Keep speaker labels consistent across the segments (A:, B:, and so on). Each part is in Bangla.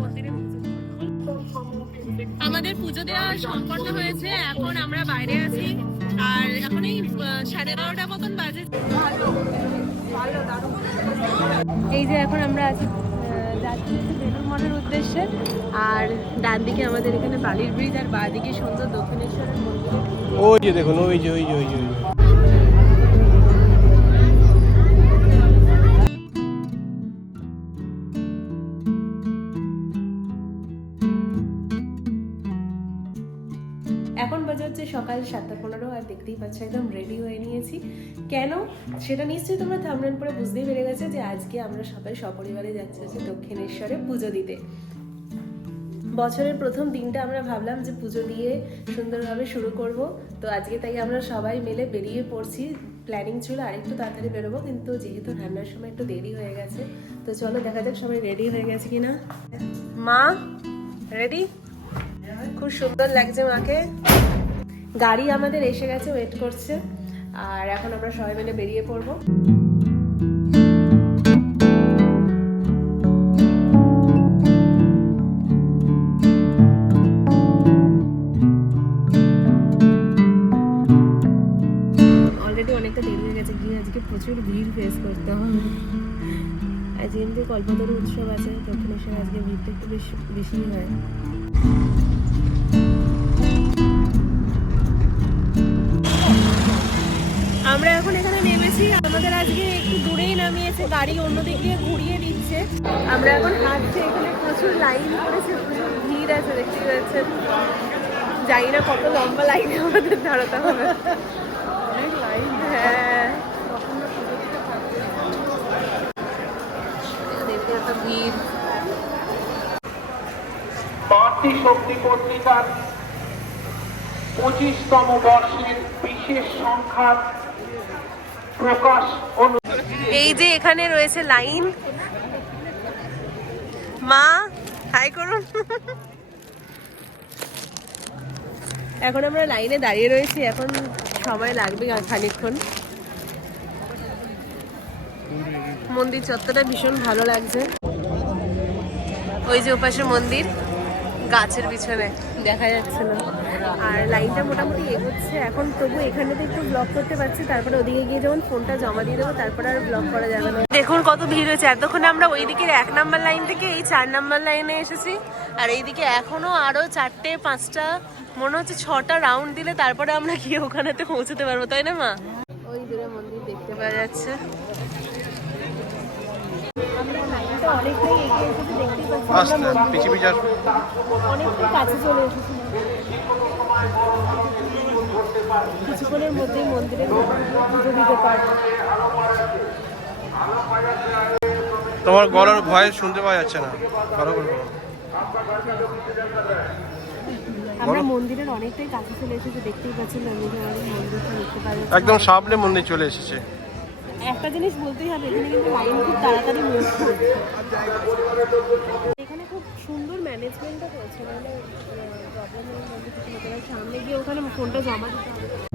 A: মন্দিরে আমাদের পুজো দেওয়া সম্পন্ন হয়েছে এখন আমরা বাইরে আছি। আর এখন এই সাড়ে বারোটা মতন বাজে। এই যে এখন আমরা আছি যাচ্ছি বেলুর মঠের উদ্দেশ্যে। আর ডান দিকে আমাদের এখানে বালির ব্রিজ আর বাঁ দিকে সুন্দর দক্ষিণেশ্বরের মন্দির।
B: ওই যে দেখুন ওই যে ওই যে ওই যে।
A: কেন? সেটা নিশ্চয়ই তোমরা থামরান পরে বুঝতেই পেরে গেছে যে আজকে আমরা সবাই সপরিবারে যাচ্ছি হচ্ছে দক্ষিণেশ্বরে পুজো দিতে। বছরের প্রথম দিনটা আমরা ভাবলাম যে পুজো দিয়ে সুন্দরভাবে শুরু করব। তো আজকে তাই আমরা সবাই মিলে বেরিয়ে পড়ছি। প্ল্যানিং ছিল আরেকটু তাড়াতাড়ি বেরোবো, কিন্তু যেহেতু ঠান্ডার সময় একটু দেরি হয়ে গেছে, তো চলো দেখা যাক সবাই রেডি হয়ে গেছে কিনা। মা রেডি খুব সুন্দর লাগছে মাকে। গাড়ি আমাদের এসে গেছে ওয়েট করছে। আর এখন আমরা সবাই মিলে বেরিয়ে পড়ব। প্রচুর ভিড় ফেস করতে হবে। আজ এমনি কল্পতরু উৎসব আছে দক্ষিণেশ্বরে আজকে ভিড়টা একটু বেশ বেশিই হয়। আমরা এখন এখানে নেমেছি। আমাদের আজকে একটু দূরেই নামিয়েছে গাড়ি, অন্যদিক দিয়ে ঘুরিয়ে দিচ্ছে। আমরা এখন হাঁটছি, এখানে প্রচুর লাইন পড়েছে, প্রচুর ভিড় আছে দেখতে পাচ্ছেন। জানি না কত লম্বা লাইনে আমাদের দাঁড়াতে হবে। অনেক লাইন হ্যাঁ। ভিড়।
C: শক্তি পত্রিকার পঁচিশতম বর্ষের বিশেষ সংখ্যার প্রকাশ
A: এই যে এখানে রয়েছে লাইন। মা, হাই করুন এখন আমরা লাইনে দাঁড়িয়ে রয়েছি, এখন সময় লাগবে আর খানিকক্ষণ। মন্দির চত্বরটা ভীষণ ভালো লাগছে। ওই যে ওপাশে মন্দির, গাছের পিছনে, দেখা যাচ্ছে না। আর লাইনটা মোটামুটি এগোচ্ছে। এখন তবু এখানে তো একটু ব্লক করতে পারছি তারপরে ওদিকে গিয়ে যখন ফোনটা জমা দিয়ে দেবো তারপরে আর ব্লক করা যাবে না। দেখুন কত ভিড় হয়েছে। এতক্ষণে আমরা ওই দিকের এক নাম্বার লাইন থেকে এই চার নাম্বার লাইনে এসেছি। আর এইদিকে এখনও আরও চারটে পাঁচটা মনে হচ্ছে ছটা রাউন্ড দিলে তারপরে আমরা গিয়ে ওখানেতে পৌঁছতে পারব তাই না মা? ওই দূরে মন্দির দেখতে পাওয়া যাচ্ছে। অনেকটাই কাছে চলে এসেছি। কিছুক্ষণের মধ্যেই মন্দিরে পুজো দিতে পারব।
B: তোমার গলার ভয়েস শুনতে পাওয়া যাচ্ছে না। ভালো করে বলো।
A: আমরা মন্দিরের অনেকটাই কাছে চলে এসেছি দেখতেই নন্দীগ্রামের মন্দিরটা দেখতে
B: একদম সামনে মন্দির চলে এসেছে।
A: একটা জিনিস বলতেই হবে এখানে কিন্তু লাইন খুব তাড়াতাড়ি মুভ করছে। ম্যানেজমেন্টটা করেছে সামনে গিয়ে ওখানে ফোনটা জমা দিতে হবে।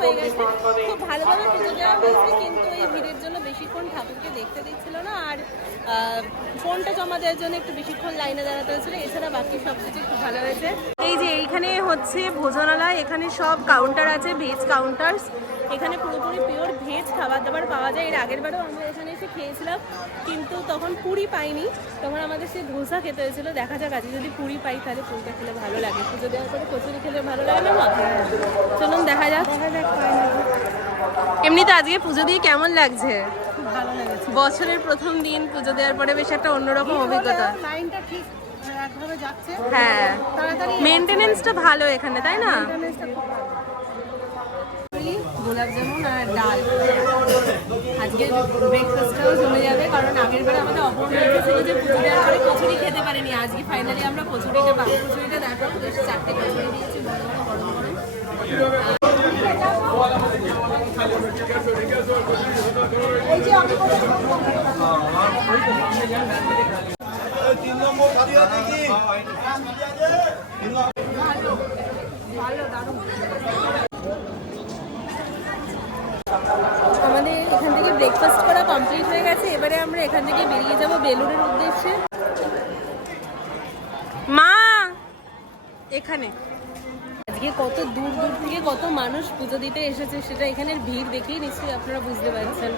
A: হয়ে গেছে। খুব ভালোভাবে পুজো দেওয়া হয়েছে কিন্তু এই ভিড়ের জন্য বেশিক্ষণ ঠাকুরকে দেখতে দিচ্ছিল না। আর আহ, ফোনটা জমা দেওয়ার জন্য একটু বেশিক্ষণ লাইনে দাঁড়াতে হয়েছিল। এছাড়া বাকি সব কিছু খুব ভালো হয়েছে। এই যে এইখানে হচ্ছে ভোজনালয় এখানে সব কাউন্টার আছে ভেজ কাউন্টার্স এখানে পুরোপুরি পিওর ভেজ খাবার দাবার পাওয়া যায়। এর আগের বারেও আমরা খেয়েছিলাম কিন্তু তখন পুরি পাইনি। তখন আমাদের সেই ধোসা খেতে হয়েছিল। দেখা যাক আজকে যদি পুরি পাই তাহলে পুরিটা খেলে ভালো লাগে। পুজো দেওয়ার পরে কচুরি খেলে ভালো লাগে না মা? চলুন দেখা যাক। দেখা যাক এমনিতে আজকে পুজো দিয়ে কেমন লাগছে?
D: ভালো লেগেছে।
A: বছরের প্রথম দিন পুজো দেওয়ার পরে বেশ একটা অন্যরকম অভিজ্ঞতা।
D: লাইনটা ঠিক একভাবে যাচ্ছে।
A: হ্যাঁ। মেনটেনেন্সটা ভালো এখানে তাই না। গোলাপ জামুন আর ডাল। আজকে ব্রেকফাস্টটাও জমে যাবে কারণ আগের বার আমাদের অপূর্ণ ছিল যে পুজো দেওয়ার পরে কচুরি খেতে পারিনি আজকে ফাইনালি আমরা কচুরিটা পাবো কচুরিটা দেখো চারটে কচুরি দিয়েছি তিন নম্বর খালি হবে কি গেছে এবারে আমরা এখান থেকে বেরিয়ে যাব বেলুরের উদ্দেশ্যে। মা! এখানে। আজকে কত দূর দূর থেকে কত মানুষ পুজো দিতে এসেছে সেটা এখানের ভিড় দেখেই নিশ্চয়ই আপনারা বুঝতে পারছেন।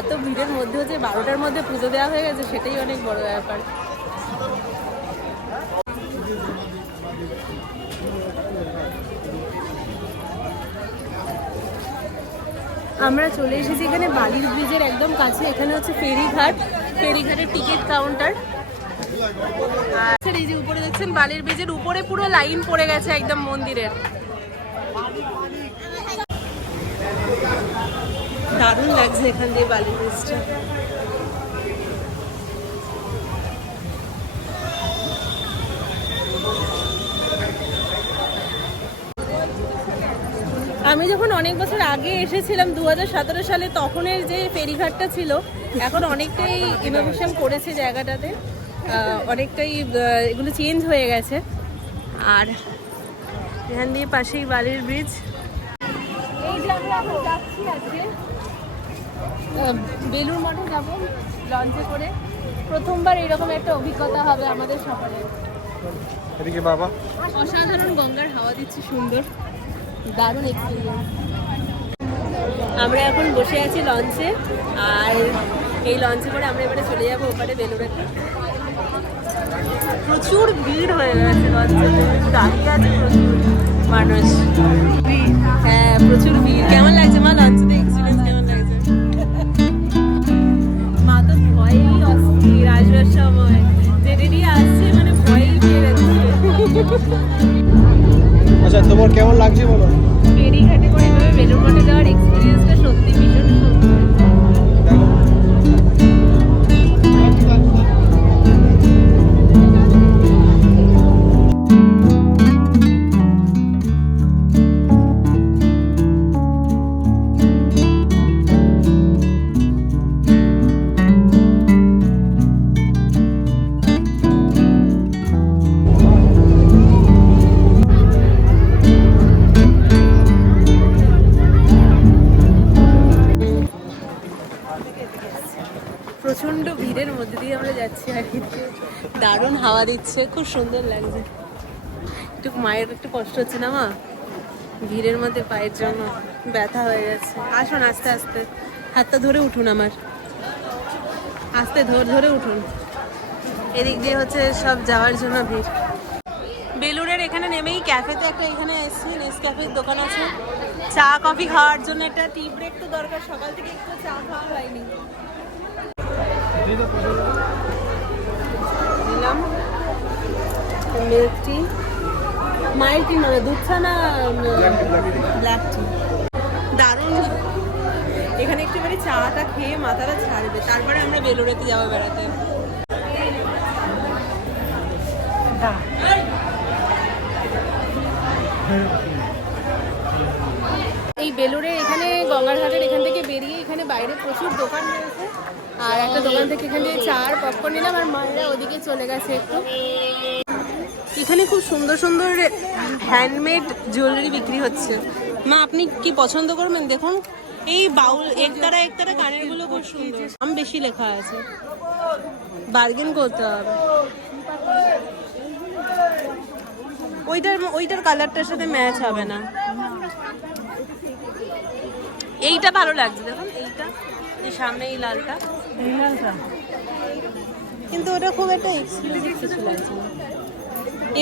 A: এত ভিড়ের মধ্যেও যে বারোটার মধ্যে পুজো দেওয়া হয়ে গেছে, সেটাই অনেক বড় ব্যাপার। আমরা চলে এসেছি এখানে বালির ব্রিজের একদম কাছে, এখানে হচ্ছে ফেরিঘাট। ফেরিঘাটের টিকিট কাউন্টার। এই যে উপরে দেখছেন বালির ব্রিজের, উপরে পুরো লাইন পড়ে গেছে একদম মন্দিরের। দারুণ লাগছে এখান দিয়ে বালির ব্রিজটা। আমি যখন অনেক বছর আগে এসেছিলাম দু হাজার সতেরো সালে তখনের যে ফেরিঘাটটা ছিল এখন অনেকটাই ইনোভেশন করেছে জায়গাটাতে। অনেকটাই এগুলো চেঞ্জ হয়ে গেছে। আর এখান দিয়ে পাশেই বালির ব্রিজ এই যে আমরা এখন যাচ্ছি আজকে বেলুর মঠে যাব লঞ্চে করে। প্রথমবার এরকম একটা অভিজ্ঞতা হবে আমাদের সকলের।
B: এদিকে বাবা।
A: অসাধারণ গঙ্গার হাওয়া দিচ্ছে সুন্দর। দারুণ এক্সপিরিয়েন্স আমরা এখন বসে আছি লঞ্চে আর এই লঞ্চে করে আমরা এবারে চলে যাব ওপারে বেলুড়াতে প্রচুর ভিড় হয়ে গেছে লঞ্চে দাঁড়িয়ে আছে প্রচুর মানুষ। হ্যাঁ প্রচুর ভিড়। কেমন লাগছে মা লঞ্চেতে এক্সপিরিয়েন্স কেমন লাগছে? মা তো ভয়েই অস্থির, আসবার সময়। যেদিনই আসছে মানে ভয়েই পেয়ে যাচ্ছে।
B: আচ্ছা তোমার কেমন লাগছে বলো?
A: প্রচণ্ড ভিড়ের মধ্যে দিয়ে আমরা যাচ্ছি আর দারুণ হাওয়া দিচ্ছে, খুব সুন্দর লাগছে। একটু মায়ের একটু কষ্ট হচ্ছে না মা? ভিড়ের মধ্যে পায়ের জন্য ব্যথা হয়ে যাচ্ছে আসুন, আস্তে আস্তে। হাতটা ধরে উঠুন আমার। আস্তে ধরে ধরে উঠুন। এদিক দিয়ে হচ্ছে সব যাওয়ার জন্য ভিড়। বেলুড়ের এখানে নেমেই ক্যাফেতে একটা এখানে এসেছি নেস ক্যাফের দোকান আছে। চা, কফি খাওয়ার জন্য একটা টি ব্রেক তো দরকার, সকাল থেকে একটু চা খাওয়া হয়নি। নিলাম। মিল্ক টি মাইল্ড টি নয় দুধ চা না ব্ল্যাক টি দারুণ। এখানে একটুখানি চাটা খেয়ে মাথাটা ছাড়বে। তারপরে আমরা বেলুড়েতে যাব বেড়াতে। এই বেলুড়ে এখানে গঙ্গার ঘাটের এখান থেকে বেরিয়ে এখানে বাইরে প্রচুর দোকান রয়েছে। একটা দোকান থেকে এখান চা আর পপকর্ন নিলাম আর মায়েরা ওদিকে চলে গেছে একটু। এখানে খুব সুন্দর সুন্দর হ্যান্ডমেড জুয়েলারি বিক্রি হচ্ছে। মা, আপনি কি পছন্দ করবেন? দেখুন, এই বাউল একতারা একতারা কানেরগুলো খুব সুন্দর। দাম বেশি লেখা আছে। বার্গেন করতে হবে। ওইটার ওইটার কালারটার সাথে ম্যাচ হবে না। এইটা ভালো লাগছে, দেখুন। এইটা এই সামনে এই লালটা। কিন্তু ওটা খুব একটা এক্সক্লুসিভ কিছু লাগছে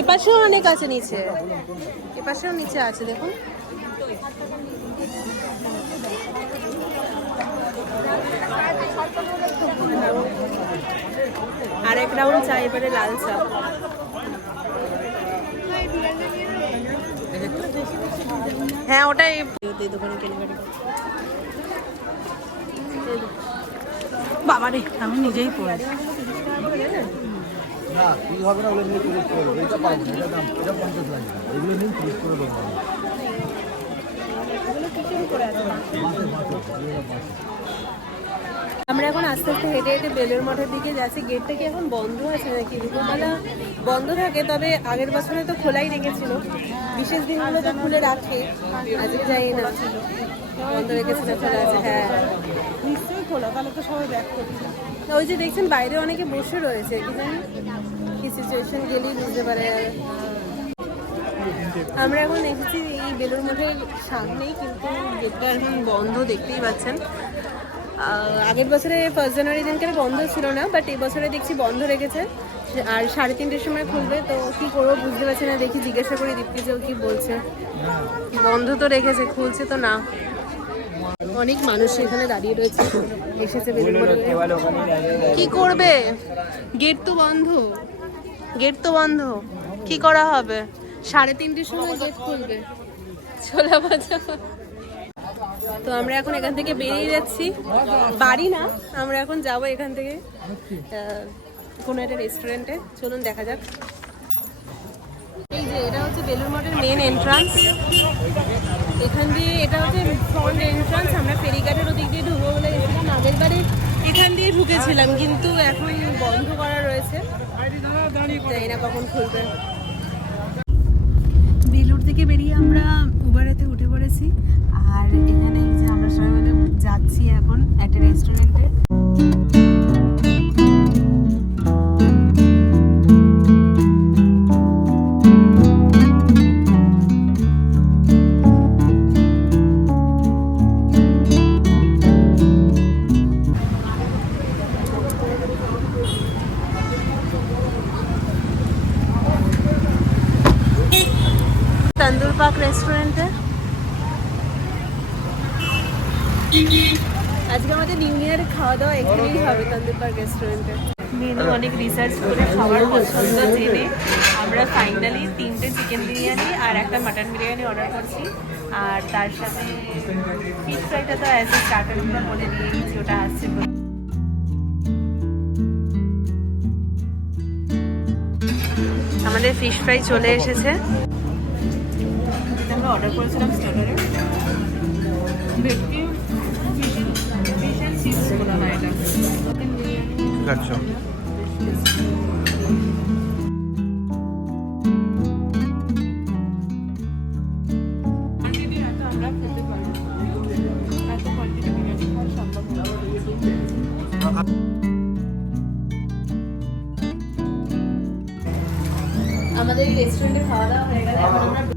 A: এপাশেও অনেক আছে নিচে। এপাশেও নিচে আছে দেখুন। আর এক রাউন্ড চা এবারে লাল চা। হ্যাঁ ওটাই। দোকানে কেনাকাটি।
D: বাবা রে আমি নিজেই পড়ি।
E: না ঠিক হবে না ওগুলো করে
A: আমরা এখন আস্তে আস্তে হেঁটে হেঁটে বেলুর মঠের দিকে যাচ্ছি। গেটটা কি এখন বন্ধ আছে নাকি? দুপুরবেলা বন্ধ থাকে তবে আগের বছরে তো খোলাই রেখেছিল। বিশেষ দিনগুলো তো খুলে রাখে আজকে যাই না। বন্ধ রেখেছিল খোলা আছে হ্যাঁ।
D: নিশ্চয়ই খোলা তাহলে তো সবাই ব্যাক করছে।
A: ওই যে দেখছেন বাইরে অনেকে বসে রয়েছে কি জানি? কি সিচুয়েশন গেলেই বুঝতে পারে। আমরা এখন এসেছি এই বেলুর মঠের সামনেই কিন্তু গেটটা এখন বন্ধ দেখতেই পাচ্ছেন। আগের বছরে ফার্স্ট জানুয়ারি দিনকে বন্ধ ছিল না বাট এই বছরে দেখছি বন্ধ রেখেছে। আর সাড়ে তিনটের সময় খুলবে, তো কি করব বুঝতে পারছি না, দেখি জিজ্ঞাসা করি দীপ্তি যে ও কি বলছে। বন্ধ তো রেখেছে, খুলছে তো না। অনেক মানুষ এখানে দাঁড়িয়ে রয়েছে, এসেছে কি করবে? গেট তো বন্ধ। গেট তো বন্ধ। কি করা হবে? সাড়ে তিনটের সময় গেট খুলবে। ছোলা ভাজা। তো আমরা এখন এখান থেকে বেরিয়ে যাচ্ছি। বাড়ি না, আমরা এখন যাব এখান থেকে কোনো একটা রেস্টুরেন্টে চলুন দেখা যাক। এই যে, এটা হচ্ছে বেলুর মঠের মেন এন্ট্রান্স এখান দিয়ে এটা হচ্ছে ফ্রন্ট এন্ট্রান্স আমরা ফেরিঘাটের ওদিক দিয়ে ঢুকবো বলে গেছিলাম আগের বারে এখান দিয়ে ঢুকেছিলাম, কিন্তু এখন বন্ধ করা রয়েছে। জানি না কখন খুলবে। বেলুর থেকে বেরিয়ে আমরা উবারেতে উঠে পড়েছি। আর এখানে যাচ্ছি এখন একটা রেস্টুরেন্টে তন্দুর পাক রেস্টুরেন্টে আজকে আমাদের নিউ ইয়ারের খাওয়া দাওয়া এখানেই হবে তন্দুর পাক রেস্টুরেন্টে মেনু অনেক রিসার্চ করে খাবার পছন্দ জেনে আমরা ফাইনালি তিনটে চিকেন বিরিয়ানি আর একটা মাটন বিরিয়ানি অর্ডার করছি। আর তার সাথে ফিশ ফ্রাইটা তো অ্যাজ এ স্টার্টার আমরা বলে দিয়ে দিচ্ছি ওটা আসছে আমাদের ফিশ ফ্রাই চলে এসেছে। আমরা অর্ডার করেছিলাম স্টার্টারে ভেটকি না। আমাদের এই রেস্টুরেন্টে খাওয়া দাওয়া হয়ে গেলে এখন আমরা